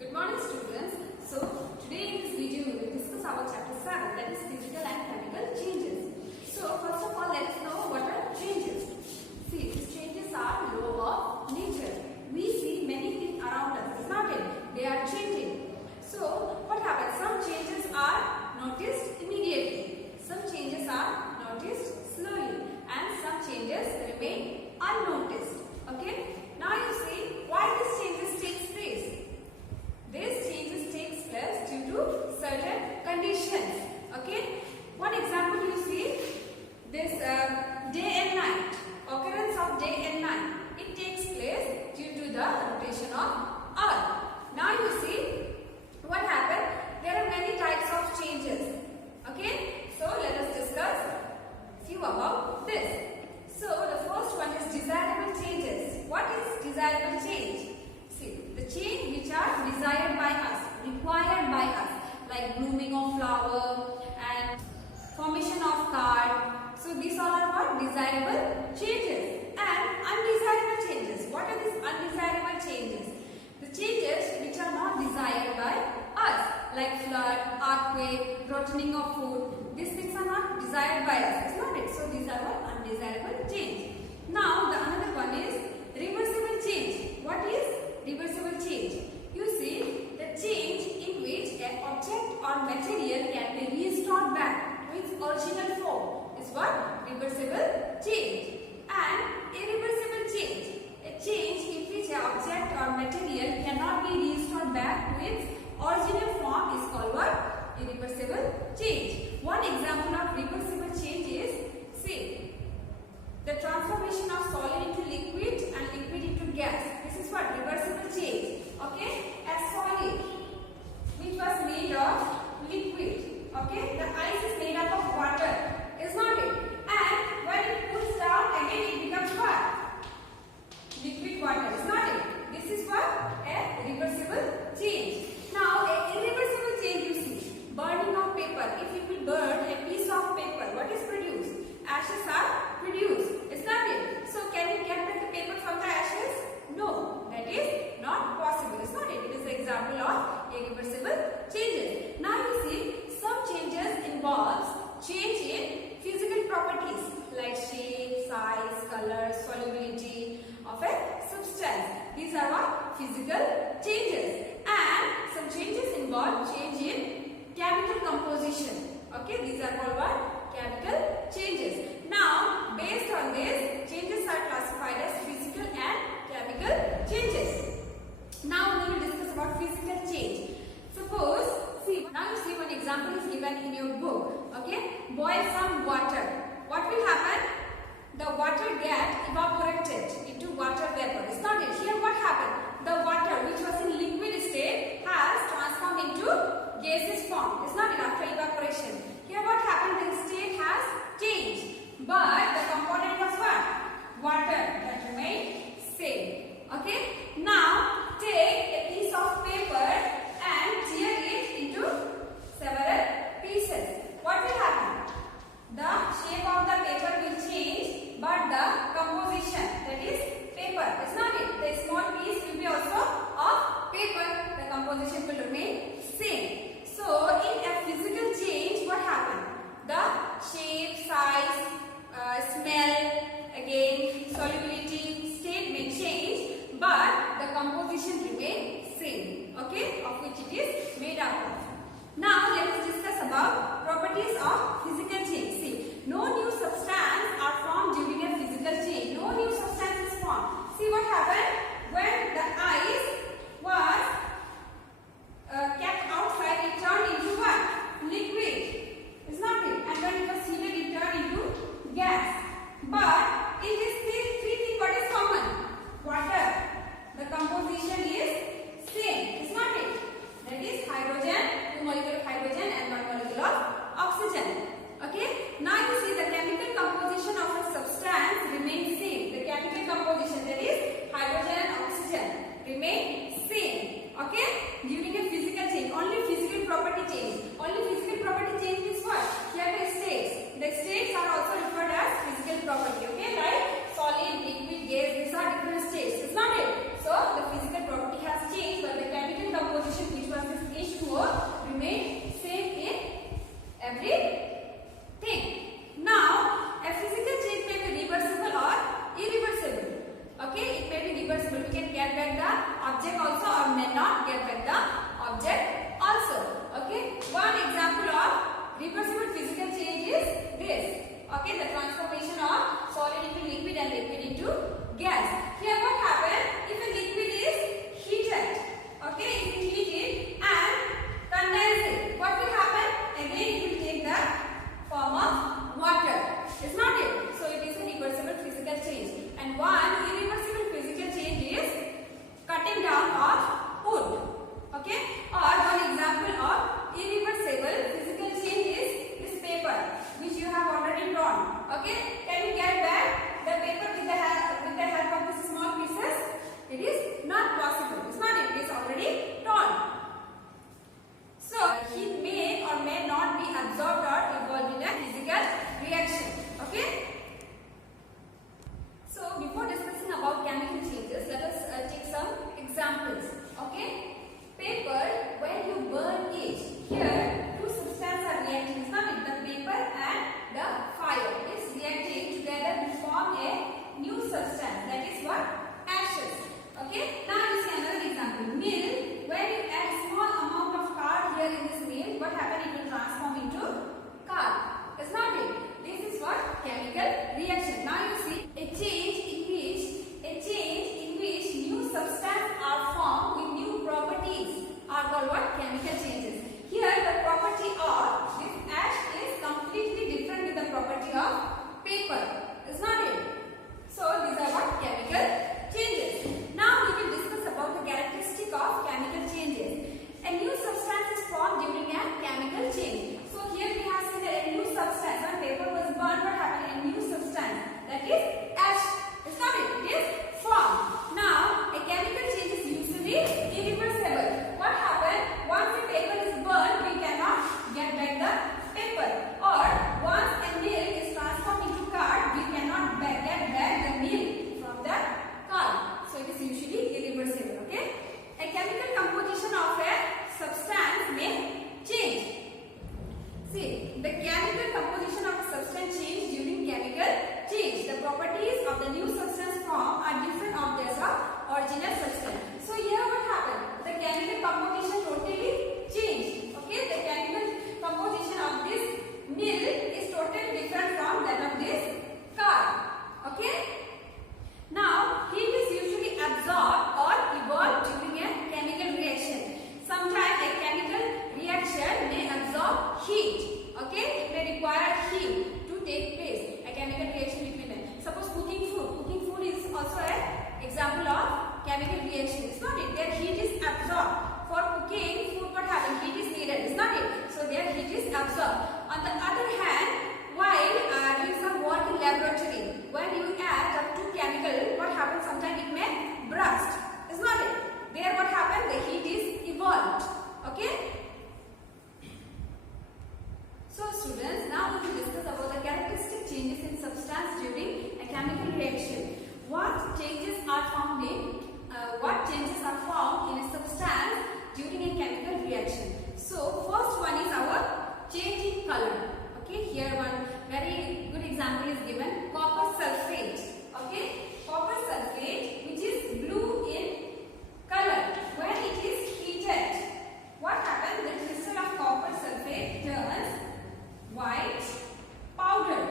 Good morning students. So today in this video we will discuss our chapter 7, that is physical and chemical changes. So first of all let us know what are changes. See, these changes are law of nature. We see many things around us, is not it? They are changing. So what happens? Some changes are noticed immediately. Some changes are noticed slowly and some changes remain unnoticed. Okay? Now you see why these changes takes place. These changes takes place due to certain conditions. Okay? One example you see this day and night, occurrence of day and night. It takes place due to the rotation of Earth. Now you see what happened. There are many types of changes. Okay? So let us discuss few about this. So the first one is desirable changes. What is desirable change? See, the change which are desired by us, required by us, like blooming of flower and formation of card. So these all are what? Desirable changes. And undesirable changes. What are these undesirable changes? The changes which are not desired by us, like flood, earthquake, rotting of food. These things are not desired by us, is not it? So these are what? Undesirable change. Now the another one is reversible change. What is reversible change? You see, the change in which an object or material can be restored back to its original form is what? Reversible change. And irreversible change. A change in which an object or material cannot be restored back to its original form is called what? Irreversible change. One example of reversible change is, see, the transformation of solid into liquid and liquid into gas. This is what? Reversible change. Okay? A solid which was made of liquid. Okay? The ice is made up of water. Is not it? And when it cools down again it becomes what? Liquid water. Is not it? This is what? A reversible change. Now a irreversible change you see. Burning of paper. If you will burn a piece of paper, what is produced? Ashes are produced. Is not it? So can you get back the paper from the ashes? No. That is not possible. Is not it? It is an example of irreversible changes. Now you see some changes involves change in physical properties like shape, size, color, solubility of a substance. These are what? Physical changes. And some changes involve change in chemical composition. Okay, these are called what? Chemical changes. Now, based on this, changes are classified as physical and chemical changes. Now, we will discuss about physical change. Suppose, see, now you see one example is given in your book. Okay, boil some water. What will happen? The water get evaporated into water vapor. It's not it. Here what happened? The water which was in liquid state has transformed into gaseous form. It's not it after evaporation. Here what happened? The state has changed. But the component was what? Water. That remained same. Okay. Now take a piece of paper and tear it into several pieces. What will happen? The shape of the paper will change, but the composition, that is paper, is not it. The small piece will be also of paper. The composition will remain same. So in a physical change, what happened? The shape, size, smell, again solubility, state may change, but the composition remain same. Okay, of which it is made up of. Now let us discuss about properties of physical change. See, no new substance are formed during a physical change. No new substance is formed. See what happened when the ice was kept outside. It turned into what? Liquid. Is not it? And when it was heated, it turned into gas. But in this three things, what is common? Water. The composition is same. chemical reaction. So first one is our change in color. Okay, here one very good example is given, copper sulphate. Okay, copper sulphate which is blue in color. When it is heated, what happens? The crystal of copper sulphate turns white powder.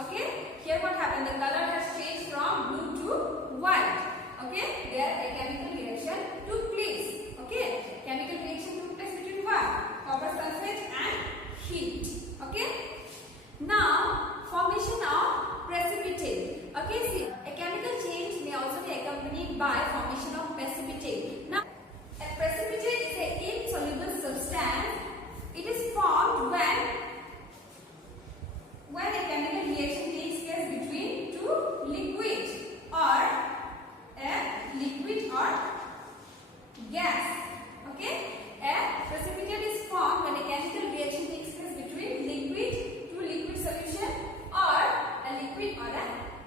Okay, here what happened? The color has changed from blue to white. Okay, there a chemical reaction took place. Okay, chemical reaction took place between what? Copper sulphate and heat. Okay, now formation of precipitate. Okay, see, a chemical change may also be accompanied by formation of precipitate. Now, a precipitate is an insoluble substance. It is formed when a chemical reaction takes place between two liquids or a liquid or gas. Okay, a precipitate is formed when a chemical reaction takes place between two liquid solution or a liquid or a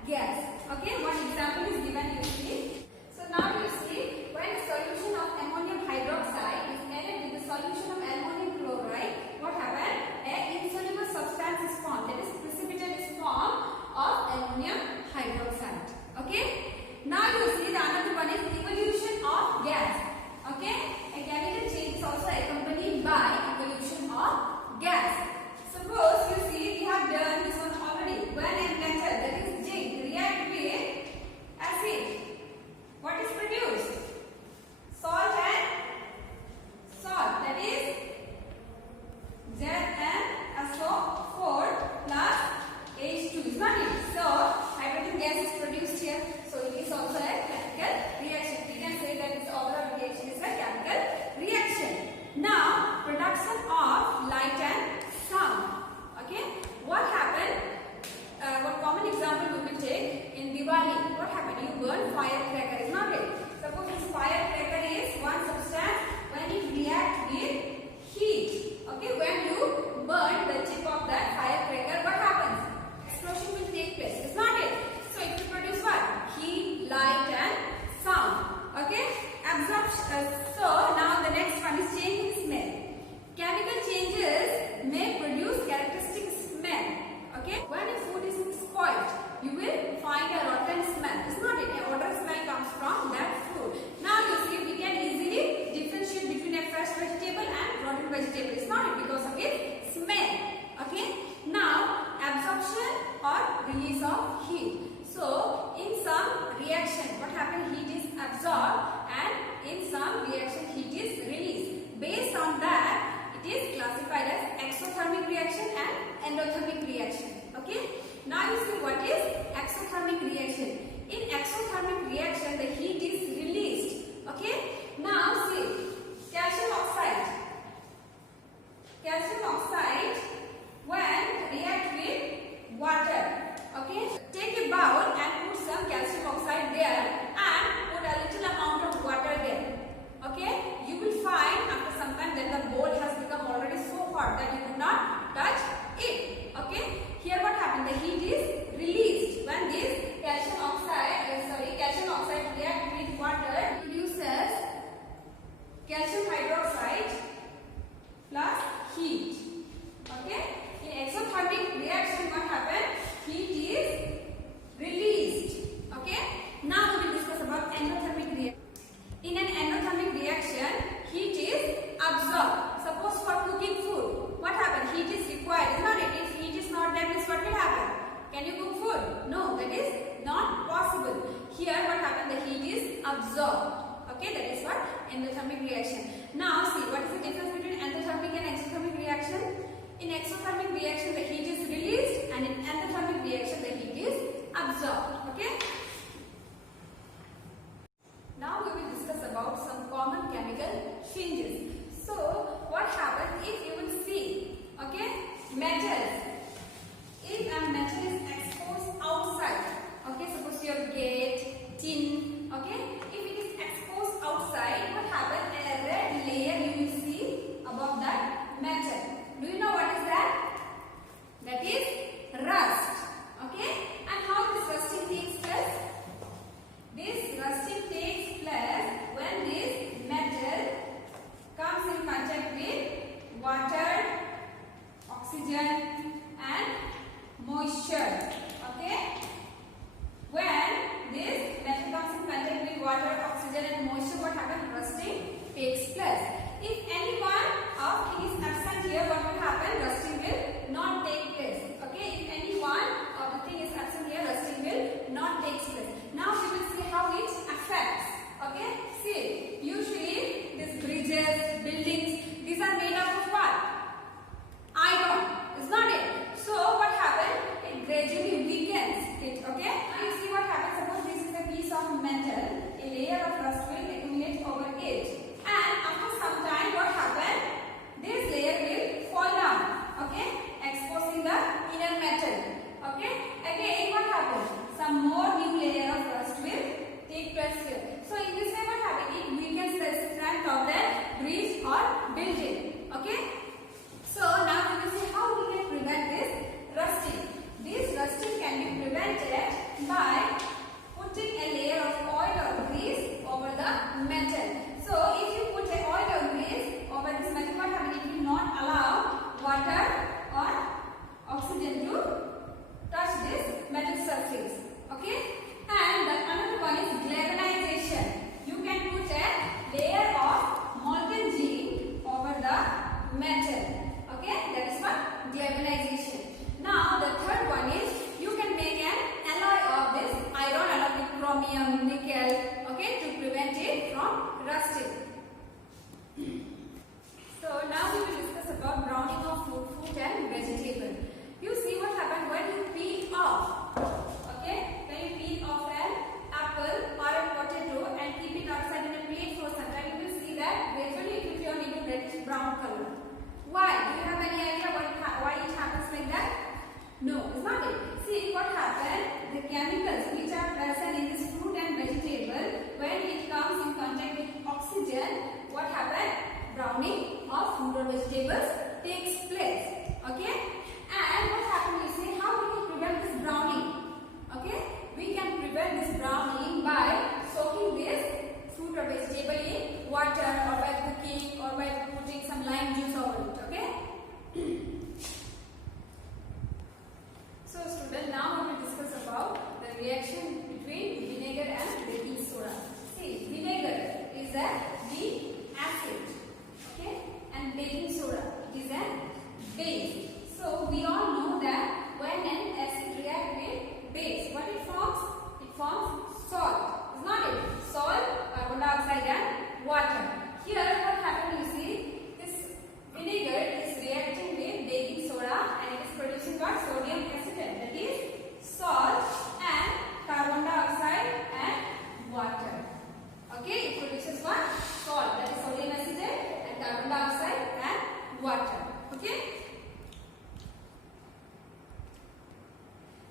gas. Okay, one example is given, you see. So now you see, when a solution of ammonium hydroxide is added with the solution of ammonium chloride, what happens? An insoluble substance is formed. That is, precipitate is formed of ammonium hydroxide. Okay. Now you see the another one is evolution of gas. Okay. A chemical change is also accompanied by evolution of gas. Suppose you see we have done this one already. When a metal, that is zinc, react with acid, what is produced? Salt and salt. That is ZnSO4 plus H2. Is not it? So hydrogen gas is produced here. So it is also a chemical reaction. We can say that its overall reaction is a chemical reaction. Now, production of light and sound. Okay, what happened? What common example we will take in Diwali? What happened? You burn firecracker, is not it? Suppose this firecracker is one substance when it reacts with heat. Okay, when you burn the tip of that firecracker, what happens? Explosion will take place, is not it? So it will produce what? Heat, light and sound. Okay, absorption. So now the next one is change in smell. Chemical changes may produce characteristic smell. Okay, when a food is spoiled, you will find a rotten smell. It's not it. A rotten smell comes from that food. Now you see we can easily differentiate between a fresh vegetable and rotten vegetable. It's not it because of its smell. Okay. Now absorption or release of heat. So in some reaction, what happens? Heat is absorbed and in some reaction heat is released. Based on that, it is classified as exothermic reaction and endothermic reaction. Okay. Now you see what is exothermic reaction. In exothermic reaction, the heat is released. Okay. Now see, calcium oxide. Calcium oxide when react with water. Okay. Take a bowl and put some calcium oxide there and put a little amount of water there. Okay. You will find after some time that the bowl has become already so hot that you could not touch it. Okay. Here what happened? The heat is released when this calcium oxide react with water, produces calcium hydroxide plus heat. Okay. In exothermic reaction, what happened? Heat is released. Okay. Now we will discuss about endothermic reaction. In an endothermic reaction, heat is absorbed. Suppose for cooking food, what happens? Heat is required, is not it? If heat is not there, means what will happen? Can you cook food? No, that is not possible. Here what happens? The heat is absorbed. Okay, that is what? Endothermic reaction. Now see, what is the difference between endothermic and exothermic reaction? In exothermic reaction, the heat is released, and in endothermic reaction, the heat is absorbed. Okay. Now we will discuss about some common chemical changes. So what happens if you will see, okay, metals. If a metal is exposed outside, okay, suppose your gate, tin, okay, if it is exposed outside, what happens? A red layer you will see above that metal. Do you know what is that? That is rust. Okay, and how this rusting takes place? This rusting takes place when this metal comes If any one of thing is absent here, what will happen? Rusting will not take place. Okay, if any one of the thing is absent here, rusting will not take place. Now we will see how it affects. Okay, see, usually these bridges, buildings, these are made up of what? Iron, is not it? So what happens? It gradually weakens it. Okay, now you see what happens. Suppose this is a piece of metal, a layer of rust will accumulate over it, and after some time, what happens? This layer will fall down. Okay, exposing the inner metal. Okay, again what happens? Some more new layer of rust will take place here. So in this way, what happens? It weakens the strength of that bridge or building. Okay. So now we will see how we can prevent this rusting. This rusting can be prevented by putting a layer of oil or grease over the metal. So if you put a oil or grease over this metal, what happens? It will not allow water or oxygen to touch this metal surface. Okay. And another one is galvanization. You can put a layer of molten zinc over the metal. Okay, that is what galvanization. Now the third one is you can make an alloy of this iron along with chromium, nickel. Okay, to prevent it from rusting. So now we will discuss about browning of fruit and vegetable. You see what happens when you peel off. Okay, when you peel off an apple or a potato and keep it outside in a plate for some time, you will see that gradually it will turn into reddish brown color. Why? Do you have any idea why it happens like that? No, it's not it. See what happens? The chemicals which are present in this fruit and vegetable, when it comes in contact with oxygen, what happens? Browning of fruit or vegetables takes place. Okay? And what happens? You see, how we can prevent this browning? Okay? We can prevent this browning by soaking this fruit or vegetable in water, or by cooking, or by putting some lime juice over it. Okay? So student, now we will discuss about the reaction between vinegar and baking soda. See, vinegar is the acid. Okay? And baking soda is a base. So we all know that when an acid reacts with base, what it forms? It forms salt. Is not it? Salt, carbon dioxide and water. Here what happens, you see, this vinegar is reacting with baking soda and it is producing what? Sodium acetate, that is salt and carbon dioxide and water. Okay, it produces what? Salt, that is sodium acetate, and carbon dioxide and water. Okay.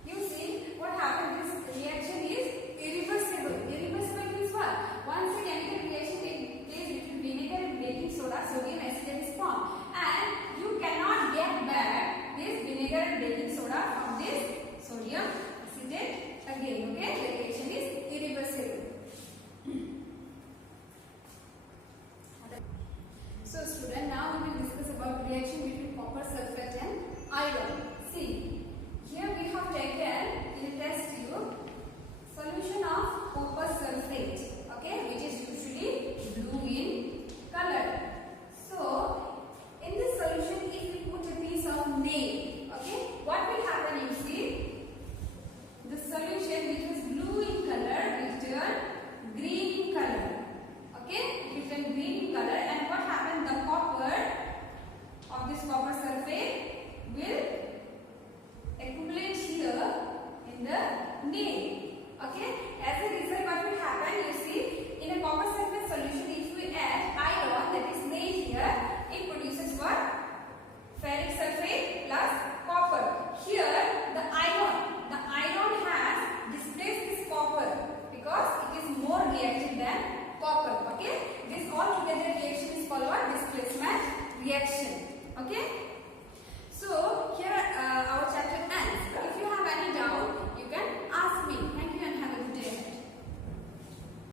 You see what happens? This reaction is irreversible. Irreversible means what? Once a chemical reaction takes place between vinegar and baking soda, sodium acetate is formed, and you cannot get back this vinegar and baking soda from this sodium acetate again. Okay, the reaction is irreversible. So student, now we will discuss about reaction between copper sulphate and iron. See, here we have taken in a test tube solution of copper sulphate, okay, which is usually blue in color. So in this solution, if we put a piece of nail, okay, what will happen? You see, the solution which is blue in color will turn green in color. Okay, it will turn green in color, and what happens? The copper of this copper sulphate will accumulate here in the nail. Okay, as a result, what will happen? You see, in a copper sulphate solution, if we add iron, that is nail here, it produces what? Ferric sulphate plus copper. Here, the iron has displaced this copper because it is more reactive than copper. Okay, this all together reaction is called what? Displacement reaction.